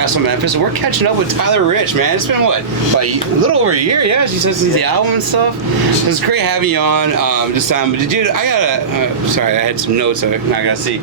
Paso, Memphis, and we're catching up with Tyler Rich, man. It's been, what, like a little over a year, yeah, since the album and stuff. It was great having you on this time. But, dude, I gotta, sorry, I had some notes I gotta see.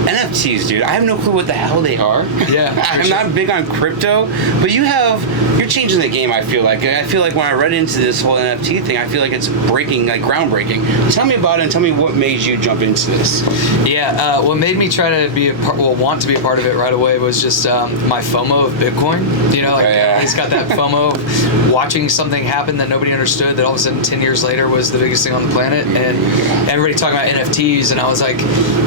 NFTs, dude, I have no clue what the hell they are. Yeah. I'm not big on crypto, but you're changing the game, I feel like. I feel like when I read into this whole NFT thing, I feel like it's breaking, like groundbreaking. Tell me about it and tell me what made you jump into this. Yeah, what made me try to want to be a part of it right away was just my FOMO of Bitcoin. You know, like he's got that FOMO of watching something happen that nobody understood, that all of a sudden 10 years later was the biggest thing on the planet, and everybody talking about NFTs, and I was like,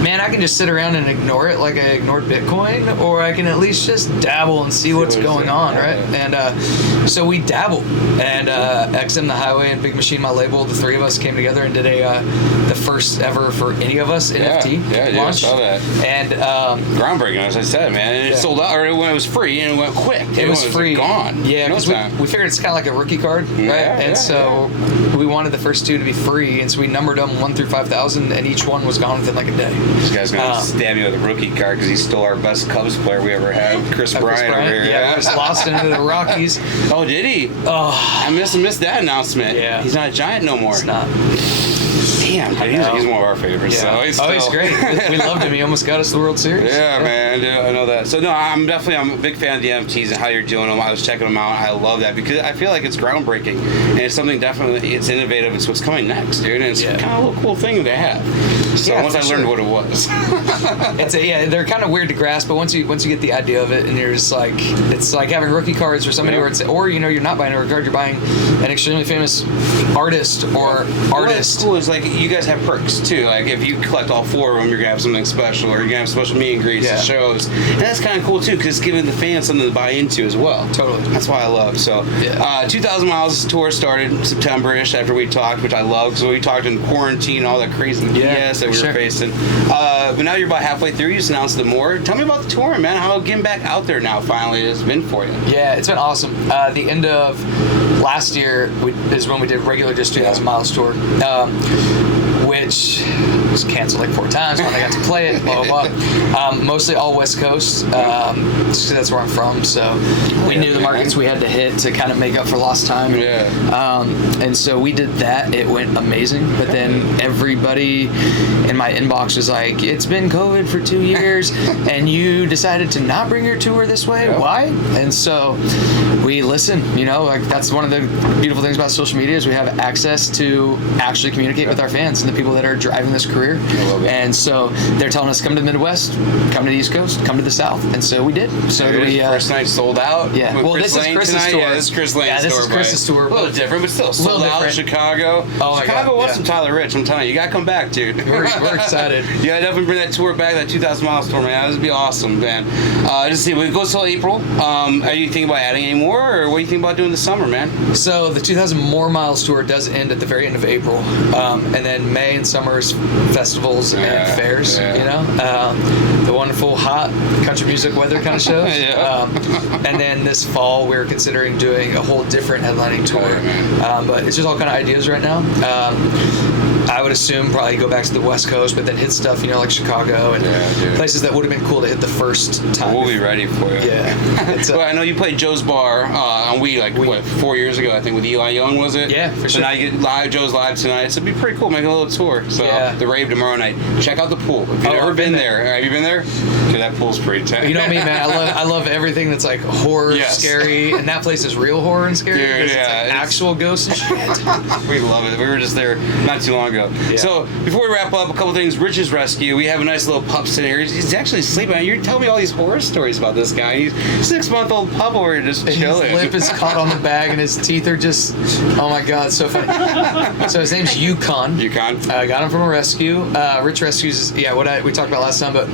man, I can just sit around and ignore it like I ignored Bitcoin, or I can at least just dabble and see what's going on, right? And so we dabbled, and XM the Highway and Big Machine, my label, the three of us came together and did the first ever for any of us NFT launch. I saw that. And groundbreaking, as I said, man. And it sold out, or when it was free, and it went quick. It was free. Gone. Yeah, because we figured it's kind of like a rookie card, right? And so we wanted the first two to be free, and so we numbered them 1 through 5,000, and each one was gone within like a day. This guy's gonna stab me with a rookie card because he stole our best Cubs player we ever had, Chris Bryant. Over here. Yeah, he was lost into the Rockies. Oh, did he? Oh, I missed that announcement. Yeah, he's not a Giant no more. He's not. Damn, dude, he's one of our favorites. Yeah. So he's great. We loved him. He almost got us the World Series. Yeah, man, dude, I know that. So no, I'm a big fan of the NFTs and how you're doing them. I was checking them out. I love that because I feel like it's groundbreaking and it's something definitely. It's innovative. It's what's coming next, dude. And it's kind of a cool thing to have. So once I learned what it was, they're kind of weird to grasp. But once you get the idea of it, and you're just like, it's like having rookie cards for somebody where it's, or you're not buying a rookie card, you're buying an extremely famous artist or artist. What's cool is like you guys have perks too. Like if you collect all 4 of them, you're gonna have something special, or you're gonna have special meet and greets and shows, and that's kind of cool too because it's giving the fans something to buy into as well. Totally. That's why I love. So 2,000 Miles tour started September-ish after we talked, which I love. So we talked in quarantine, all that crazy BS that we were facing. But now you're about halfway through. You just announced the more. Tell me about the tour, man. How getting back out there now finally has been for you. Yeah, it's been awesome. The end of last year is when we did regular just 2,000 Miles tour. Which was canceled like 4 times when I got to play it, blah, blah, blah. Mostly all West Coast, just that's where I'm from, so we knew the markets we had to hit to kind of make up for lost time. And so we did that. It went amazing, but then everybody in my inbox was like, it's been COVID for 2 years, and you decided to not bring your tour this way? Why? And so we listen, like that's one of the beautiful things about social media is we have access to actually communicate with our fans and the people that are driving this career. And so they're telling us, come to the Midwest, come to the East Coast, come to the South. And so we did. So first night sold out. Yeah. Well, this is Chris's tour. Yeah, this is Chris Lane's tour. This is Chris's tour. A little different, but still sold out. Chicago. Oh, Chicago wants some Tyler Rich. I'm telling you, you gotta come back, dude. We're excited. You gotta definitely bring that tour back, that 2,000 Miles tour, man. That would be awesome, man. Just see, we go till April. Are you thinking about adding any more, or what do you think about doing this summer, man? So the 2,000 more Miles tour does end at the very end of April, and then May and summer is festivals and fairs. The wonderful hot country music weather kind of shows. And then this fall we're considering doing a whole different headlining tour, but it's just all kind of ideas right now. I would assume probably go back to the West Coast, but then hit stuff, like Chicago and places that would have been cool to hit the first time. We'll be ready for you. Yeah. Well, I know you played Joe's Bar on what, 4 years ago, I think, with Eli Young, was it? Yeah, for sure. So now you get Joe's live tonight. So it'd be pretty cool, making a little tour. So the rave tomorrow night. Check out the pool. If you've ever been there. Have you been there? Dude, that pool's pretty tight. You know me, man. I love everything that's like horror, scary, and that place is real horror and scary. Dude, it's like actual ghosts and shit. We love it. We were just there not too long ago. Yeah. So before we wrap up, a couple things. Rich's rescue. We have a nice little pup sitting here. He's actually sleeping. You're telling me all these horror stories about this guy. He's 6-month-old pup over here just chilling. His lip is caught on the bag, and his teeth are just, oh my god, so funny. So his name's Chewkon. I got him from a rescue. Rich Rescues, we talked about last time, but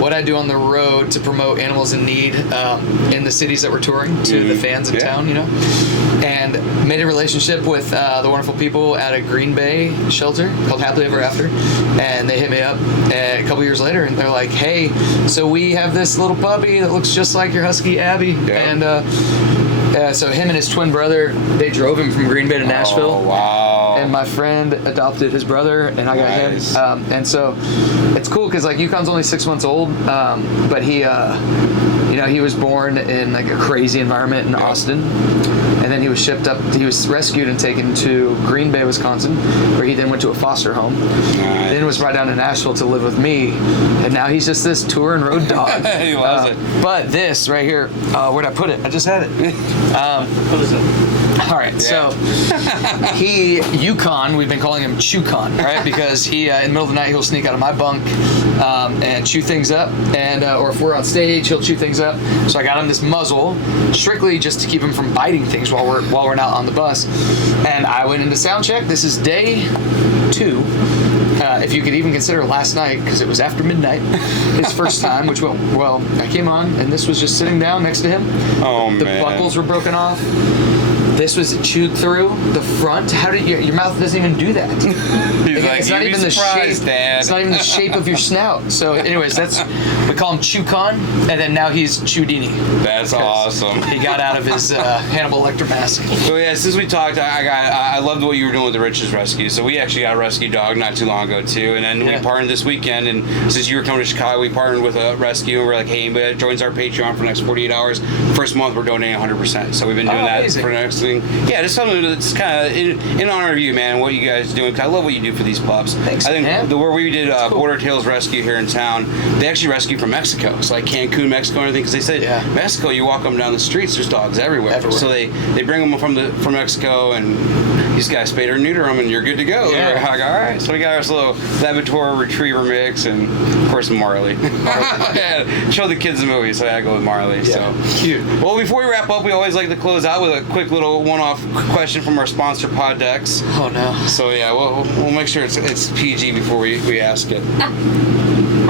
what I do on the road to promote animals in need in the cities that we're touring to the fans in town, and made a relationship with the wonderful people at a Green Bay shelter called Happily Ever After, and they hit me up a couple years later, and they're like, hey, so we have this little puppy that looks just like your husky Abby, and so him and his twin brother, they drove him from Green Bay to Nashville. Oh, wow. And my friend adopted his brother, and I got him. And so it's cool because Yukon's only 6 months old, but he You know, he was born in like a crazy environment in Austin, and then he was shipped up. He was rescued and taken to Green Bay, Wisconsin, where he then went to a foster home. Then was brought down to Nashville to live with me, and now he's just this tour and road dog. He loves it. But this right here, where'd I put it? I just had it. What is it? All right, so Chewkon, we've been calling him Chewkon, right? Because he, in the middle of the night, he'll sneak out of my bunk and chew things up, and or if we're on stage, he'll chew things up. So I got him this muzzle, strictly just to keep him from biting things while we're not on the bus. And I went into sound check. This is day 2. If you could even consider last night, because it was after midnight, his first time, which went well. I came on, and this was just sitting down next to him. Oh, the man. buckles were broken off. This was chewed through the front. How did your mouth doesn't even do that? He's like, it's not even the shape. Dad. It's not even the shape of your snout. So, anyways, we call him Chewkon, and then now he's Chewdini. That's awesome. He got out of his Hannibal Lecter mask. So yeah, since we talked, I loved what you were doing with the Rich's Rescue. So we actually got a rescue dog not too long ago too, and then we partnered this weekend. And since you were coming to Chicago, we partnered with a rescue, and we're like, hey, anybody that joins our Patreon for the next 48 hours, first month we're donating 100%. So we've been doing that amazing. for the next thing. Yeah, just something that's kind of in honor of you, man, and what you guys are doing. Cause I love what you do for these pups. Thanks, I think man. where we did Border Tales Rescue here in town, they actually rescue from Mexico. So like Cancun, Mexico, and everything. Because they said Mexico, you walk them down the streets, there's dogs everywhere. So they bring them from Mexico, and these guys spay or neuter them, and you're good to go. Yeah. We're like, all right. So we got our little Labrador Retriever mix, and of course Marley. Show the kids the movie, so I gotta go with Marley. Yeah. So cute. Well, before we wrap up, we always like to close out with a quick little one-off question from our sponsor, Poddex. Oh no. So yeah, we'll make sure it's PG before we ask it.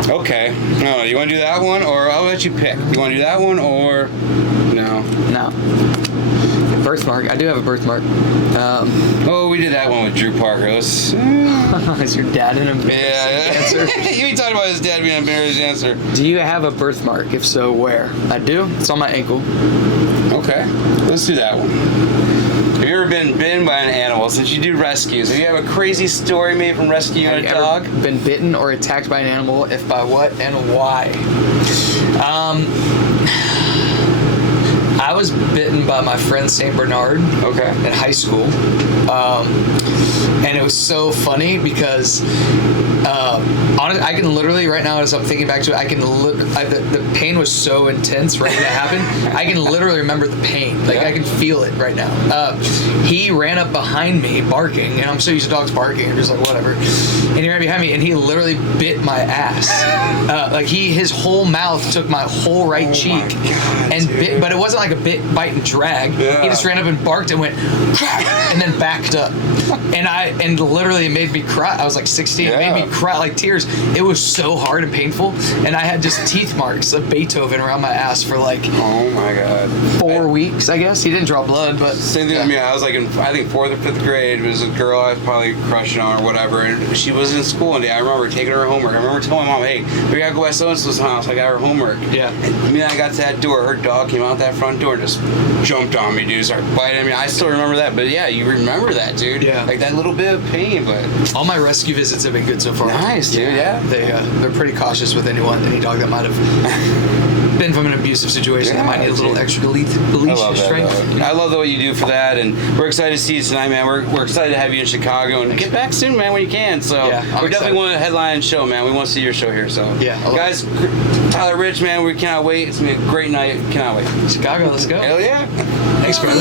Okay. No, you want to do that one, or I'll let you pick. You want to do that one, or no? No. Birthmark. I do have a birthmark. Oh, we did that one with Drew Parker. Is your dad an embarrassing answer? He talked about his dad being an embarrassing answer. Do you have a birthmark? If so, where? I do. It's on my ankle. Okay. Let's do that one. Have you ever been bitten by an animal? Since you do rescues, have you have a crazy story maybe from rescuing a dog? Ever been bitten or attacked by an animal? If by what and why? I was bitten by my friend St. Bernard in high school. And it was so funny because honestly, I can literally, right now as I'm thinking back to it, the pain was so intense right when it happened. I can literally remember the pain. Like I can feel it right now. He ran up behind me barking, and I'm so used to dogs barking. I'm just like, whatever. And he ran behind me, and he literally bit my ass. His whole mouth took my whole right cheek, and bit, but it wasn't like a bite and drag. He just ran up and barked and went, and then backed up. And literally it made me cry. I was like 16. It made me cry like tears. It was so hard and painful. And I had just teeth marks of Beethoven around my ass for like 4 weeks, I guess. He didn't draw blood, but same thing with me. I was like in, I think 4th or 5th grade. It was a girl I was probably crushing on or whatever, and she was in school one day. I remember taking her homework. I remember telling my mom, hey, we gotta go by so-and-so's house. I got her homework. Yeah. And I got to that door. Her dog came out that front door and just jumped on me, dude. Started biting me. I still remember that. But yeah, you remember that, dude. Yeah. Like that little bit of pain, but all my rescue visits have been good so far. Nice, dude. Yeah. They're pretty cautious with any dog that might have been from an abusive situation that might need a little extra leash strength. I love what you do for that, and we're excited to see you tonight, man. We're excited to have you in Chicago, and get back soon, man, when you can. So we definitely want to headline a show, man. We want to see your show here. So guys, Tyler Rich, man, we cannot wait. It's gonna be a great night. Cannot wait. Chicago, let's go. Hell yeah. Thanks, brother.